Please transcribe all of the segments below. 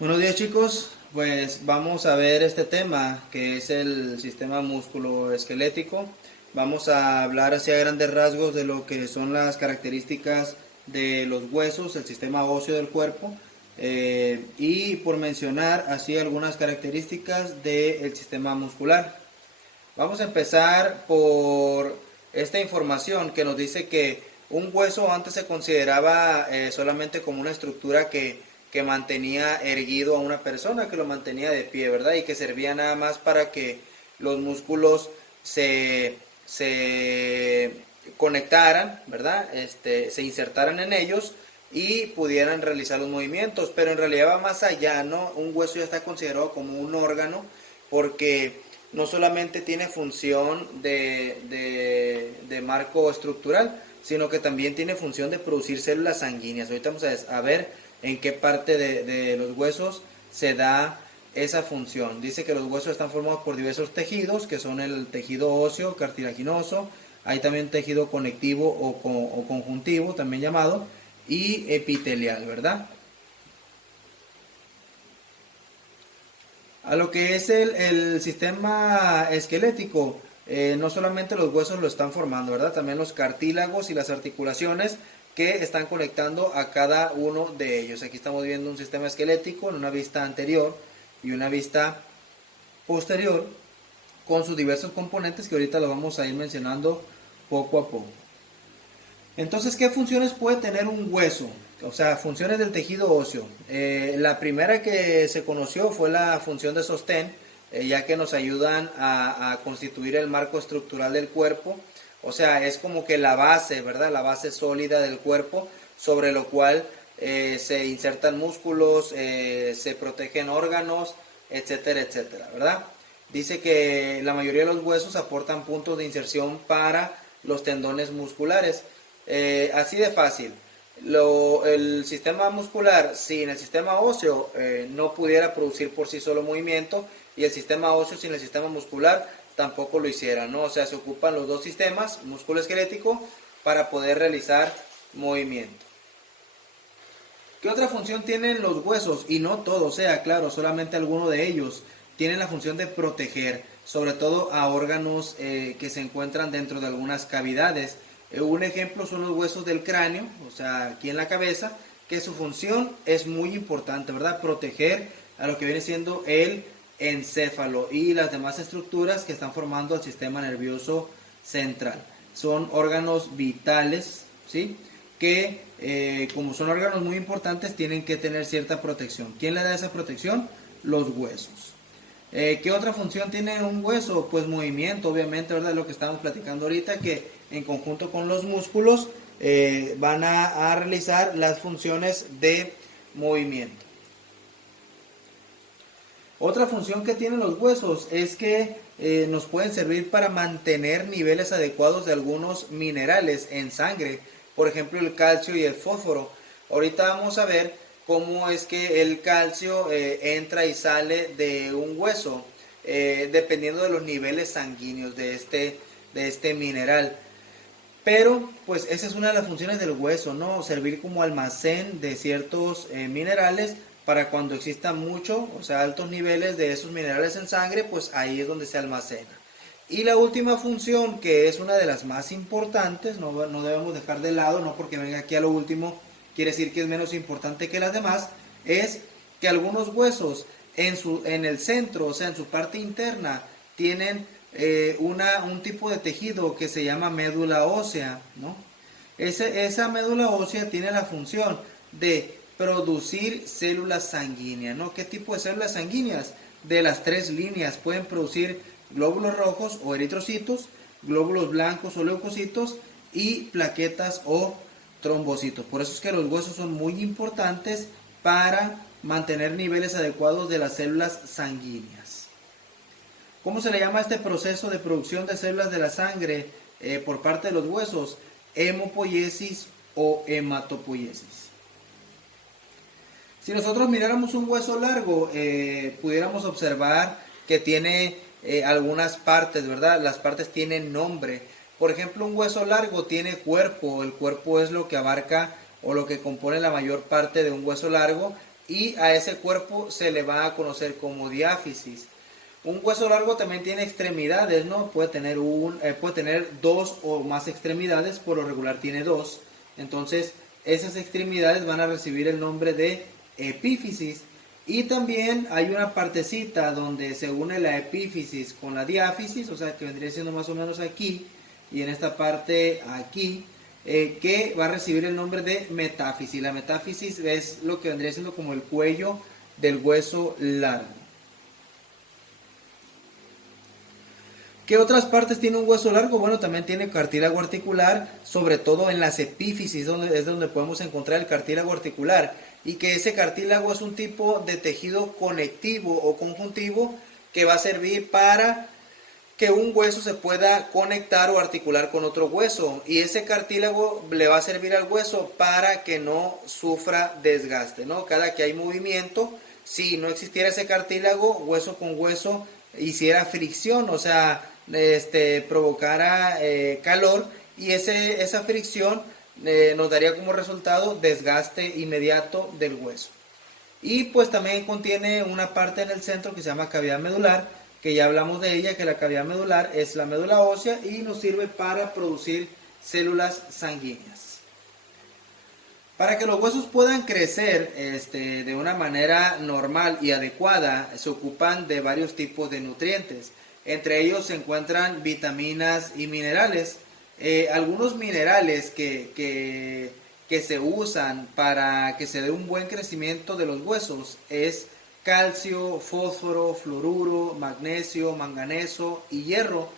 Buenos días chicos, pues vamos a ver este tema que es el sistema musculoesquelético. Vamos a hablar así a grandes rasgos de lo que son las características de los huesos, el sistema óseo del cuerpo y por mencionar así algunas características del sistema muscular. Vamos a empezar por esta información que nos dice que un hueso antes se consideraba solamente como una estructura que mantenía erguido a una persona, que lo mantenía de pie, ¿verdad? Y que servía nada más para que los músculos se conectaran, ¿verdad? Se insertaran en ellos y pudieran realizar los movimientos, pero en realidad va más allá, ¿no? Un hueso ya está considerado como un órgano porque no solamente tiene función de marco estructural, sino que también tiene función de producir células sanguíneas. Ahorita vamos a ver en qué parte de los huesos se da esa función. Dice que los huesos están formados por diversos tejidos, que son el tejido óseo, cartilaginoso, hay también tejido conectivo o conjuntivo, también llamado, y epitelial, ¿verdad? A lo que es el sistema esquelético, no solamente los huesos lo están formando, ¿verdad? También los cartílagos y las articulaciones que están conectando a cada uno de ellos. Aquí estamos viendo un sistema esquelético en una vista anterior y una vista posterior con sus diversos componentes que ahorita lo vamos a ir mencionando poco a poco. Entonces, ¿qué funciones puede tener un hueso? O sea, funciones del tejido óseo. La primera que se conoció fue la función de sostén, ya que nos ayudan a constituir el marco estructural del cuerpo. O sea, es como que la base, ¿verdad? La base sólida del cuerpo, sobre lo cual se insertan músculos, se protegen órganos, etcétera, etcétera, ¿verdad? Dice que la mayoría de los huesos aportan puntos de inserción para los tendones musculares. Así de fácil. El sistema muscular sin el sistema óseo no pudiera producir por sí solo movimiento, y el sistema óseo sin el sistema muscular tampoco lo hiciera, ¿no? O sea, se ocupan los dos sistemas, músculo esquelético, para poder realizar movimiento. ¿Qué otra función tienen los huesos? Y no todos, sea claro, solamente algunos de ellos tienen la función de proteger, sobre todo a órganos que se encuentran dentro de algunas cavidades. Un ejemplo son los huesos del cráneo, o sea, aquí en la cabeza, que su función es muy importante, ¿verdad? Proteger a lo que viene siendo el encéfalo y las demás estructuras que están formando el sistema nervioso central. Son órganos vitales, ¿sí? Que como son órganos muy importantes tienen que tener cierta protección. ¿Quién le da esa protección? Los huesos. ¿Qué otra función tiene un hueso? Pues movimiento, obviamente, ¿verdad? Lo que estamos platicando ahorita, que en conjunto con los músculos van a realizar las funciones de movimiento. Otra función que tienen los huesos es que nos pueden servir para mantener niveles adecuados de algunos minerales en sangre, por ejemplo el calcio y el fósforo. Ahorita vamos a ver cómo es que el calcio entra y sale de un hueso, dependiendo de los niveles sanguíneos de este mineral. Pero, pues, esa es una de las funciones del hueso, ¿no? Servir como almacén de ciertos minerales para cuando exista mucho, o sea, altos niveles de esos minerales en sangre, pues ahí es donde se almacena. Y la última función, que es una de las más importantes, no debemos dejar de lado, no porque venga aquí a lo último, quiere decir que es menos importante que las demás, es que algunos huesos en el centro, o sea, en su parte interna, tienen un tipo de tejido que se llama médula ósea, ¿no? Esa médula ósea tiene la función de producir células sanguíneas, ¿no? ¿Qué tipo de células sanguíneas? De las tres líneas, pueden producir glóbulos rojos o eritrocitos, glóbulos blancos o leucocitos y plaquetas o trombocitos. Por eso es que los huesos son muy importantes para mantener niveles adecuados de las células sanguíneas. ¿Cómo se le llama a este proceso de producción de células de la sangre por parte de los huesos? Hemopoiesis o hematopoiesis. Si nosotros miráramos un hueso largo, pudiéramos observar que tiene algunas partes, ¿verdad? Las partes tienen nombre. Por ejemplo, un hueso largo tiene cuerpo. El cuerpo es lo que abarca o lo que compone la mayor parte de un hueso largo. y a ese cuerpo se le va a conocer como diáfisis. Un hueso largo también tiene extremidades, ¿no? Puede tener dos o más extremidades, por lo regular tiene dos. Entonces, esas extremidades van a recibir el nombre de epífisis. Y también hay una partecita donde se une la epífisis con la diáfisis, o sea que vendría siendo más o menos aquí, y en esta parte aquí, que va a recibir el nombre de metáfisis. La metáfisis es lo que vendría siendo como el cuello del hueso largo. ¿Qué otras partes tiene un hueso largo? Bueno, también tiene cartílago articular, sobre todo en las epífisis, es donde podemos encontrar el cartílago articular. Y que ese cartílago es un tipo de tejido conectivo o conjuntivo que va a servir para que un hueso se pueda conectar o articular con otro hueso. Y ese cartílago le va a servir al hueso para que no sufra desgaste, ¿no? Cada que hay movimiento, si no existiera ese cartílago, hueso con hueso hiciera fricción, o sea, provocara calor, y esa fricción nos daría como resultado desgaste inmediato del hueso. Y pues también contiene una parte en el centro que se llama cavidad medular, que ya hablamos de ella, que la cavidad medular es la médula ósea y nos sirve para producir células sanguíneas. Para que los huesos puedan crecer de una manera normal y adecuada, se ocupan de varios tipos de nutrientes. Entre ellos se encuentran vitaminas y minerales. Algunos minerales que se usan para que se dé un buen crecimiento de los huesos es calcio, fósforo, fluoruro, magnesio, manganeso y hierro.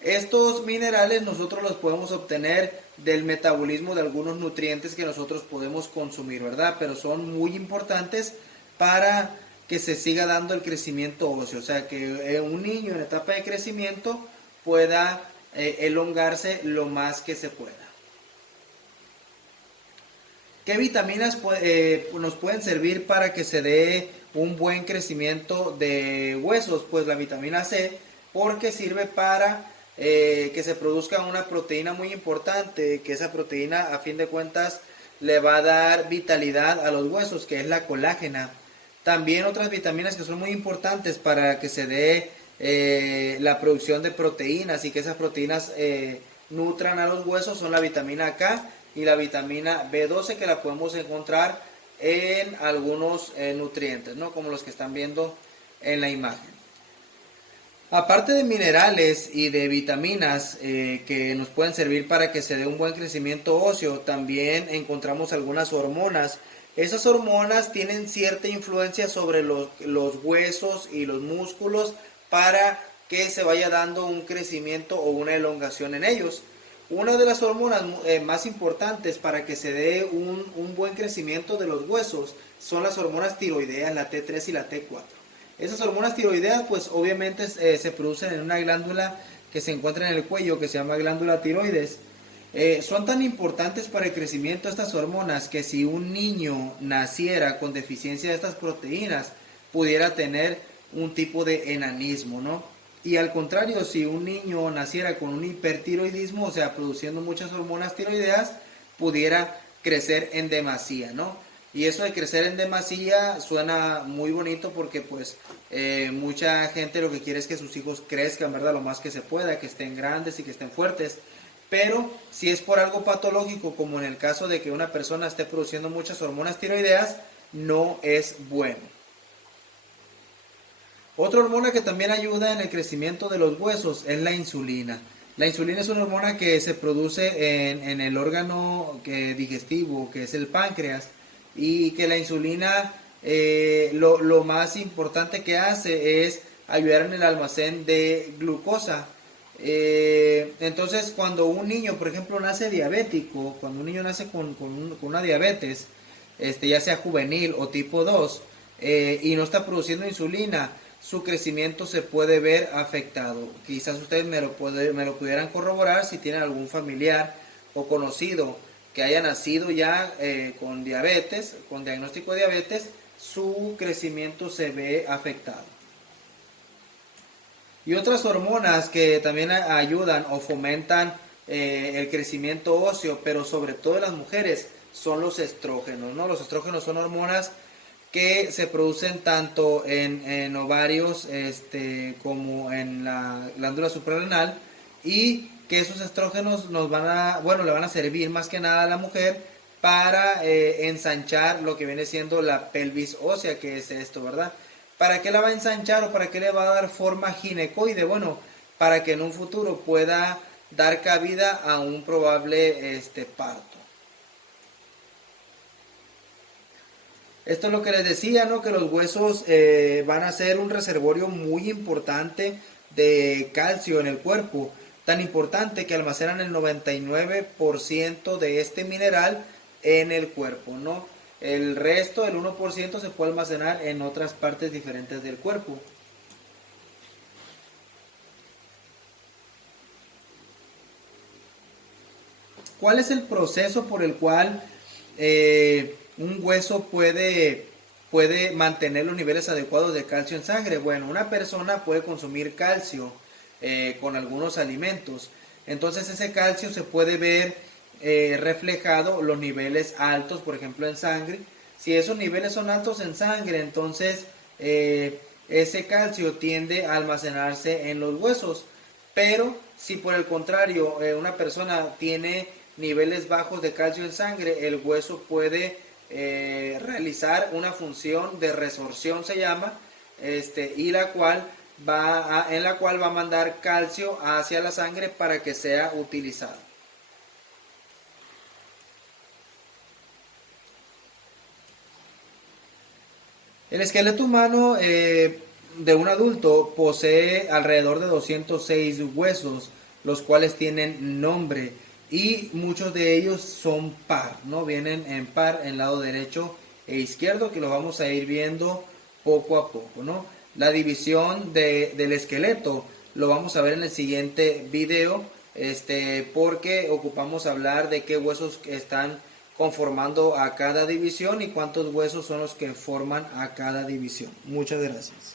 Estos minerales nosotros los podemos obtener del metabolismo de algunos nutrientes que nosotros podemos consumir, ¿verdad? Pero son muy importantes para que se siga dando el crecimiento óseo, o sea, que un niño en etapa de crecimiento pueda elongarse lo más que se pueda. ¿Qué vitaminas nos pueden servir para que se dé un buen crecimiento de huesos? Pues la vitamina C, porque sirve para que se produzca una proteína muy importante, que esa proteína a fin de cuentas le va a dar vitalidad a los huesos, que es la colágena. También otras vitaminas que son muy importantes para que se dé la producción de proteínas y que esas proteínas nutran a los huesos son la vitamina K y la vitamina B12, que la podemos encontrar en algunos nutrientes, ¿no? Como los que están viendo en la imagen. Aparte de minerales y de vitaminas que nos pueden servir para que se dé un buen crecimiento óseo, también encontramos algunas hormonas. Esas hormonas tienen cierta influencia sobre los huesos y los músculos para que se vaya dando un crecimiento o una elongación en ellos. Una de las hormonas más importantes para que se dé un buen crecimiento de los huesos son las hormonas tiroideas, la T3 y la T4. Esas hormonas tiroideas pues obviamente se producen en una glándula que se encuentra en el cuello, que se llama glándula tiroides. Son tan importantes para el crecimiento de estas hormonas que si un niño naciera con deficiencia de estas proteínas, pudiera tener un tipo de enanismo, ¿no? Y al contrario, si un niño naciera con un hipertiroidismo, o sea, produciendo muchas hormonas tiroideas, pudiera crecer en demasía, ¿no? Y eso de crecer en demasía suena muy bonito porque pues mucha gente lo que quiere es que sus hijos crezcan, ¿verdad? Lo más que se pueda, que estén grandes y que estén fuertes. Pero si es por algo patológico, como en el caso de que una persona esté produciendo muchas hormonas tiroideas, no es bueno. Otra hormona que también ayuda en el crecimiento de los huesos es la insulina. La insulina es una hormona que se produce en el órgano digestivo, que es el páncreas, y que la insulina lo más importante que hace es ayudar en el almacén de glucosa. Entonces cuando un niño, por ejemplo, nace diabético, cuando un niño nace con una diabetes, ya sea juvenil o tipo 2, y no está produciendo insulina, su crecimiento se puede ver afectado. Quizás ustedes me lo pudieran corroborar si tienen algún familiar o conocido que haya nacido ya con diabetes, con diagnóstico de diabetes, su crecimiento se ve afectado. Y otras hormonas que también ayudan o fomentan el crecimiento óseo, pero sobre todo en las mujeres, son los estrógenos, ¿no? Los estrógenos son hormonas que se producen tanto en ovarios como en la glándula suprarrenal, y que esos estrógenos nos van a, bueno, le van a servir más que nada a la mujer para ensanchar lo que viene siendo la pelvis ósea, que es esto, ¿verdad? ¿Para qué la va a ensanchar o para qué le va a dar forma ginecoide? Bueno, para que en un futuro pueda dar cabida a un probable parto. Esto es lo que les decía, ¿no? Que los huesos van a ser un reservorio muy importante de calcio en el cuerpo. Tan importante que almacenan el 99% de este mineral en el cuerpo, ¿no? El resto, el 1%, se puede almacenar en otras partes diferentes del cuerpo. ¿Cuál es el proceso por el cual un hueso puede mantener los niveles adecuados de calcio en sangre? Bueno, una persona puede consumir calcio con algunos alimentos. Entonces ese calcio se puede ver reflejado los niveles altos, por ejemplo, en sangre. Si esos niveles son altos en sangre, entonces ese calcio tiende a almacenarse en los huesos. Pero si por el contrario una persona tiene niveles bajos de calcio en sangre, el hueso puede realizar una función de resorción, se llama, y en la cual va a mandar calcio hacia la sangre para que sea utilizado. El esqueleto humano de un adulto posee alrededor de 206 huesos, los cuales tienen nombre, y muchos de ellos son par, ¿no? Vienen en par en lado derecho e izquierdo, que lo vamos a ir viendo poco a poco, ¿no? La división del esqueleto lo vamos a ver en el siguiente video, porque ocupamos hablar de qué huesos están conformando a cada división y cuántos huesos son los que forman a cada división. Muchas gracias.